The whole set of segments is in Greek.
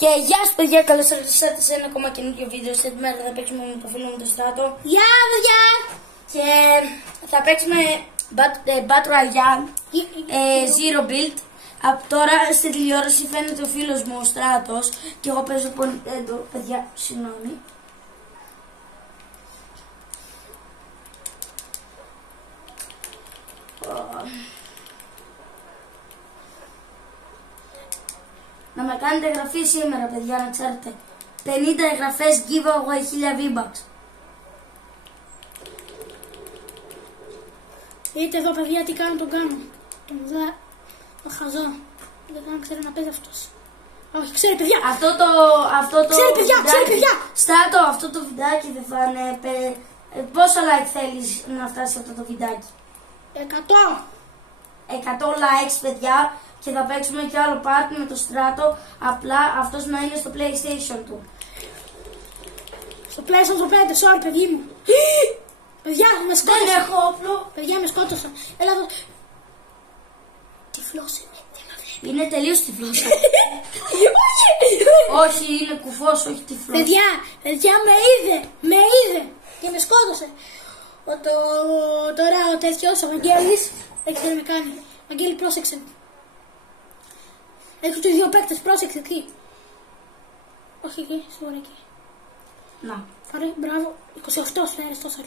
Και γεια σας παιδιά, καλώς ήρθατε σε ένα ακόμα καινούργιο βίντεο. Στην μέρα θα παίξουμε με το φίλο μου το Στράτο. Γεια παιδιά! Και θα παίξουμε Battle Royale Zero Build. Από τώρα στην τηλεόραση φαίνεται ο φίλος μου ο Στράτος και εγώ παίζω από Nintendo. Παιδιά, συγγνώμη. Να με κάνετε εγγραφή σήμερα παιδιά, να ξέρετε. 50 εγγραφές giveaway 1000 V-Bucks. Δείτε εδώ παιδιά τι κάνω, τον κάνω. Τον χαζό. Δεν ξέρω να παίζει αυτός. Όχι, ξέρει παιδιά. Αυτό το ξέρει παιδιά, ξέρει παιδιά. Στράτο, αυτό το βιντεάκι δεν θα είναι. Πόσα like θέλεις να φτάσει αυτό το βιντεάκι? 100. 100 likes παιδιά. Και θα παίξουμε κι άλλο part με το Στράτο. Απλά αυτός να είναι στο PlayStation του. Στο PlayStation το 5, sorry παιδί μου. Παιδιά, με σκότωσαν. Δεν έχω όπλο. Παιδιά, με σκότωσαν. Έλα εδώ. Τυφλός είναι. Είναι τελείως τυφλός. Όχι, είναι κουφός, όχι τυφλός. Παιδιά, με είδε και με σκότωσε. Τώρα ο τέτοιος, ο Βαγγέλης, δεν ξέρει με κάνει. Βαγγέλη, πρόσεξε. Έχω τους δύο παίκτες, πρόσεξε εκεί. Όχι εκεί, σίγουρα εκεί. Να. Ωραία, μπράβο. 28 σφαίρες τόσο.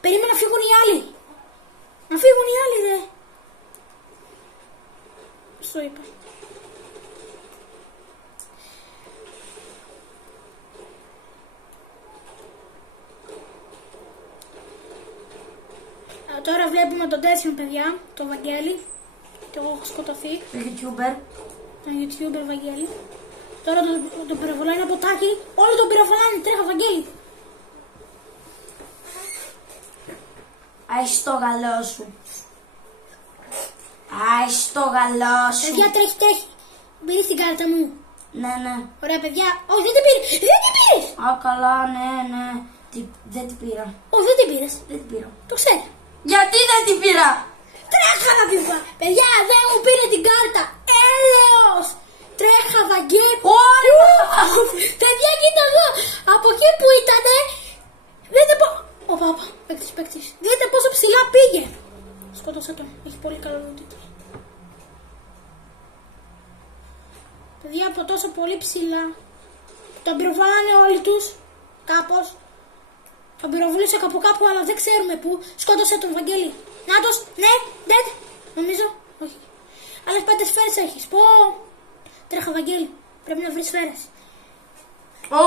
Περίμενα να φύγουν οι άλλοι. Να φύγουν οι άλλοι, δε. Στο είπα. Τώρα βλέπουμε τον τέτοιο παιδιά, τον Βαγγέλη. Και εγώ έχω σκοτωθεί. Το YouTuber. Τον YouTuber Βαγγέλη. Τώρα τον πυροβολάει ένα ποτάκι. Όλοι τον πυροβολάνε, τρέχα Βαγγέλη. Άι στο γαλό σου. Άι στο γαλό σου. Παιδιά, τρέχει. Πήρε την κάρτα μου. Ναι. Ωραία παιδιά. Όχι, δεν την πήρε. Δεν την πήρες. Α, καλά, ναι. Δεν την πήρα. Όχι, δεν την πήρες. Δεν την πήρα. Το ξέρω. Γιατί δεν την πήρα? Τρέχα να την πά. Παιδιά, δεν μου πήρε την κάρτα. Έλεος. Τρέχα Βαγγέλη. Παιδιά, κοίτα εδώ. Από εκεί που ήτανε. Δείτε πω. Όπα, παίκτης. Δείτε πόσο ψηλά πήγε. Σκότωσα τον. Έχει πολύ καλό λούτιτο. Παιδιά, από τόσο πολύ ψηλά. Τον πυροβολάνε όλοι τους. Κάπως. Τον πυροβολήσα από κάπου, αλλά δεν ξέρουμε πού. Σκότωσε τον Βαγγέλη. Νάτος, ναι, dead. Νομίζω, όχι. Άλλες 5 σφαίρες έχεις. Πω. Τρέχα Βαγγέλη. Πρέπει να βρεις σφαίρες.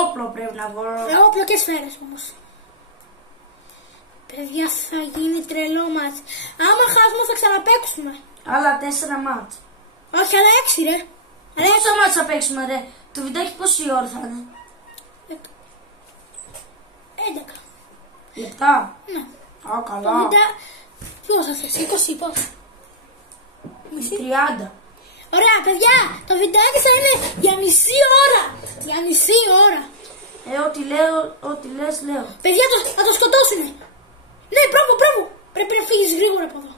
Όπλο πρέπει να βρω. Όπλο και σφαίρες όμως. Παιδιά, θα γίνει τρελό μάτς. Άμα χάσουμε θα ξαναπαίξουμε. Άλλα 4 μάτς. Όχι, αλλά 6 ρε. Πόσα μάτς θα παίξουμε ρε? Το βιντεάκι πόση ώρα θα είναι? 11. Λεπτά. Ναι. Α, καλά. Πόσα θες, 20 πόσα? 30. Ωραία παιδιά, το βιντεάκι θα είναι για μισή ώρα. Για μισή ώρα. Ό,τι λες λέω. Παιδιά, θα το σκοτώσουνε. Ναι, μπράβο. Πρέπει να φύγεις γρήγορα από εδώ.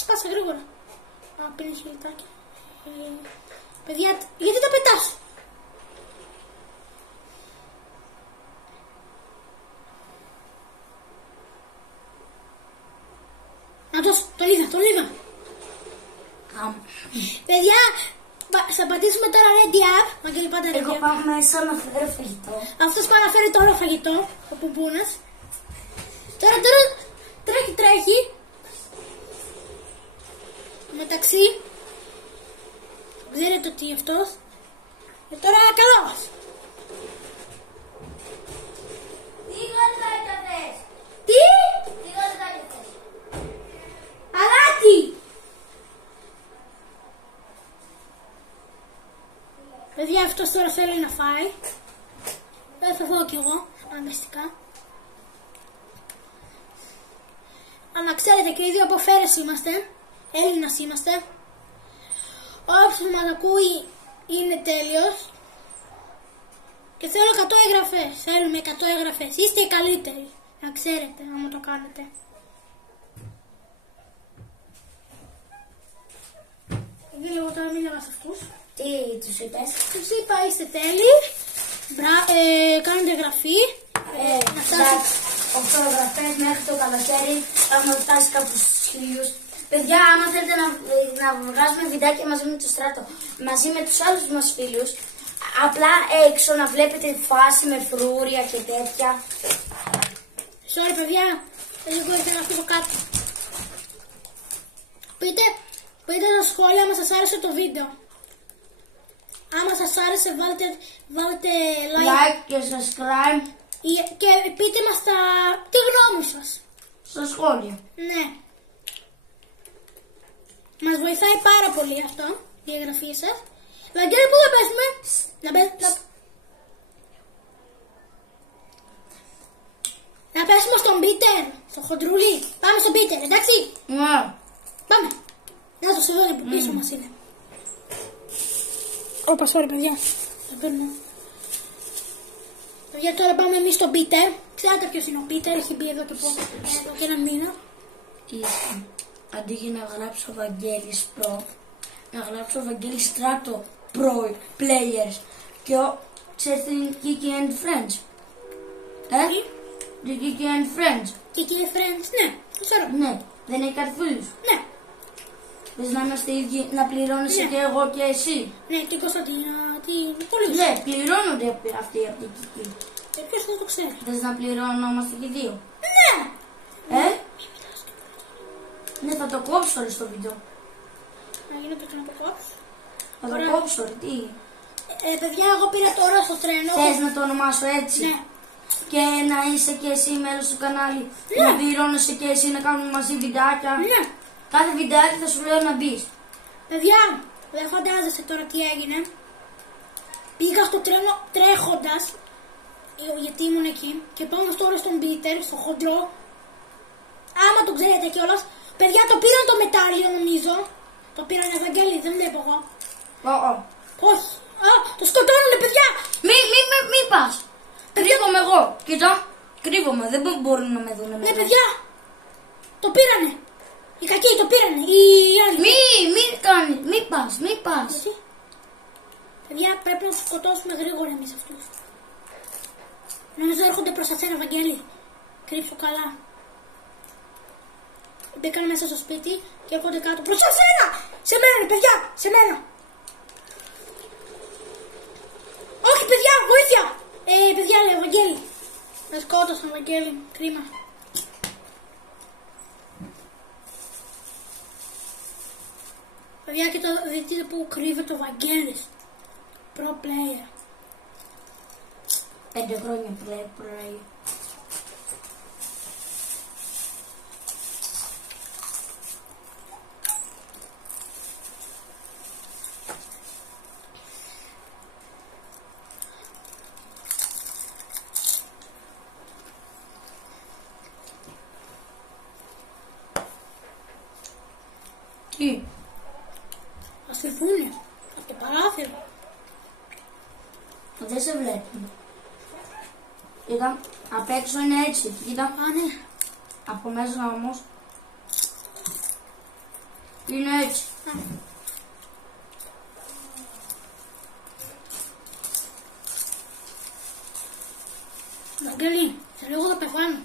Σπάσε γρήγορα. Α, πίνεις χιλιτάκι. Παιδιά, γιατί τα πετάς? Τον είδα. Παιδιά, θα πατήσουμε τώρα ready up. Βαγγέλη, πάντα ready up. Εγώ πάω μέσα να φέρω φαγητό. Αυτός πάει να φέρει τώρα φαγητό. Ο Πουμπούνας. Τώρα τρέχει. Μεταξύ. Ξέρετε ότι αυτός. Και τώρα καλός. Τι? Αλάτι! Παιδιά, αυτός τώρα θέλει να φάει. Δεν θα φάω κι εγώ, αναγκαστικά. Αλλά ξέρετε και οι δύο από Φέρες είμαστε. Έλληνας είμαστε. Όποιος μας ακούει είναι τέλειος. Και θέλω 100 εγγραφές. Θέλουμε 100 εγγραφές. Είστε οι καλύτεροι. Να ξέρετε, άμα το κάνετε. Δεν λέω τώρα μίλαγα σε αυτούς. Τι τους είπες? Τους είπα είστε τέλειοι, κάνετε εγγραφή. Εντάξει, 8 εγγραφές μέχρι το καλοκαίρι έχουμε φτάσει κάπου στους 1000. Παιδιά, άμα θέλετε να βγάζουμε βιντεάκια μαζί με το Στράτο, μαζί με τους άλλους μας φίλους, απλά έξω να βλέπετε φάση με φρούρια και τέτοια. Sorry παιδιά, λίγο ήθελα να φύγω κάτω. Πείτε στα σχόλια άμα σας άρεσε το βίντεο. Άμα σας άρεσε βάλτε Like και subscribe. Και πείτε μας τη γνώμη σας. Στα σχόλια. Ναι. Μας βοηθάει πάρα πολύ αυτό, η εγγραφή σας. Βαγγέλη, πού θα πέσουμε? Να πέσουμε στον Πίτερ, στο χοντρούλι. Πάμε στον Πίτερ, εντάξει? Ναι. Πάμε. Να το σεδόνι που πίσω μας είναι. Όπα, sorry παιδιά. Θα παίρνω. Παιδιά, τώρα πάμε εμείς στον Πίτερ. Ξέρετε ποιος είναι ο Πίτερ, έχει μπει εδώ και ένα μήνα. Αντί για να γράψω Βαγγέλης Pro, να γράψω Βαγγέλης Στράτο Pro Players και ξέρεις την Kiki and Friends. The Kiki and Friends. Kiki and Friends, ναι, το ξέρω. Ναι, δεν έχει κάτι φίλους. Ναι. Θες να είμαστε ίδιοι, να πληρώνεσαι και εγώ και εσύ. Ναι, και η Κωνσταντίνα, πολύ. Ναι, πληρώνονται αυτοί από την Kiki. Ποιος δεν το ξέρει. Θες να πληρώνομαστε και δύο. Ναι. Ναι, θα το κόψω ρε στο βίντεο. Να γίνεται και να το κόψω. Θα το κόψω ρε, τι. Παιδιά, εγώ πήρα τώρα στο τρένο. Θες να το ονομάσω έτσι? Ναι. Και να είσαι και εσύ μέλος του κανάλι. Ναι. Να πληρώνεσαι και εσύ να κάνουμε μαζί βιντεάκια. Ναι. Κάθε βιντεάκι θα σου λέω να μπεις. Παιδιά, δεν φαντάζεσαι τώρα τι έγινε. Πήγα στο τρένο τρέχοντας, γιατί ήμουν εκεί, και πάμε τώρα στον Πίτερ, στο χοντρό. Άμα το ξέρετε κιόλας. Παιδιά, το πήραν το μετάλλιο νομίζω. Το πήραν οι Ευαγγέλοι, δεν βλέπω εγώ. Όχι. Το σκοτώνουνε παιδιά. Μη πας. Κρύβομαι εγώ. Κοίτα, κρύβομαι. Δεν μπορούν να με δουν. Ναι παιδιά. Το πήρανε. Οι κακοί το πήρανε. Οι άλλοι. Μη πας. Γιατί? Παιδιά, πρέπει να τους σκοτώσουμε γρήγορα εμείς αυτούς. Νομίζω έρχονται προς εσένα, Ευαγγέλη. Κρύψου καλά. Μπήκαν μέσα στο σπίτι και έρχονται κάτω. Προς εσένα! Σε μένα, παιδιά! Σε μένα! Όχι, παιδιά! Βοήθεια! Παιδιά, λέει, Ευαγγέλη. Με σκότωσαν, Ευαγγέλη. Κρίμα. Παιδιά, και το δείτε που κρύβεται ο Βαγγέλης. Pro player. 5 χρόνια player. Τι? Ας φύγουνε από το παράθυρο. Δεν σε βλέπουν. Κοίτα, απ' έξω είναι έτσι. Κοίτα. Ναι. Από μέσα όμως είναι έτσι. Βαγγέλη, σε λίγο θα πεθάνω.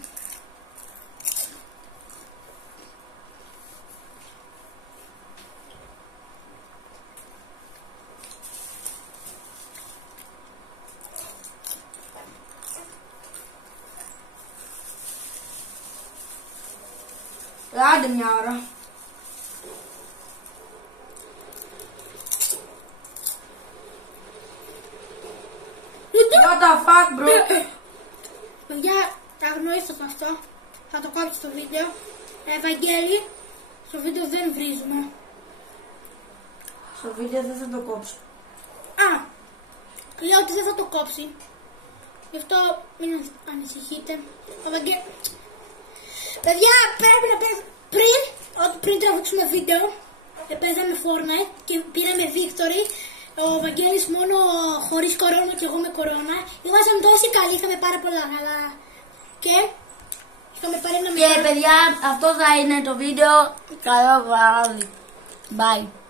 Άντε μια ώρα. What the fuck, bro? Παιδιά, τα αγνοήστε με αυτό. Θα το κόψω στο βίντεο. Ευαγγέλη, στο βίντεο δεν βρίζουμε. Στο βίντεο δεν θα το κόψω. Λέω ότι δεν θα το κόψει. Γι' αυτό μην ανησυχείτε. Παιδιά, πρέπει να πριν τραβήξουμε βίντεο, παίζαμε Fortnite και πήραμε Victory. Ο Βαγγέλης μόνο χωρίς κορώνα και εγώ με κορώνα. Ήμασταν τόσοι καλοί, είχαμε πάρα πολλά καλά. Και είχαμε πάρει ένα Και παιδιά, αυτό θα είναι το βίντεο. Καλό βράδυ. Bye.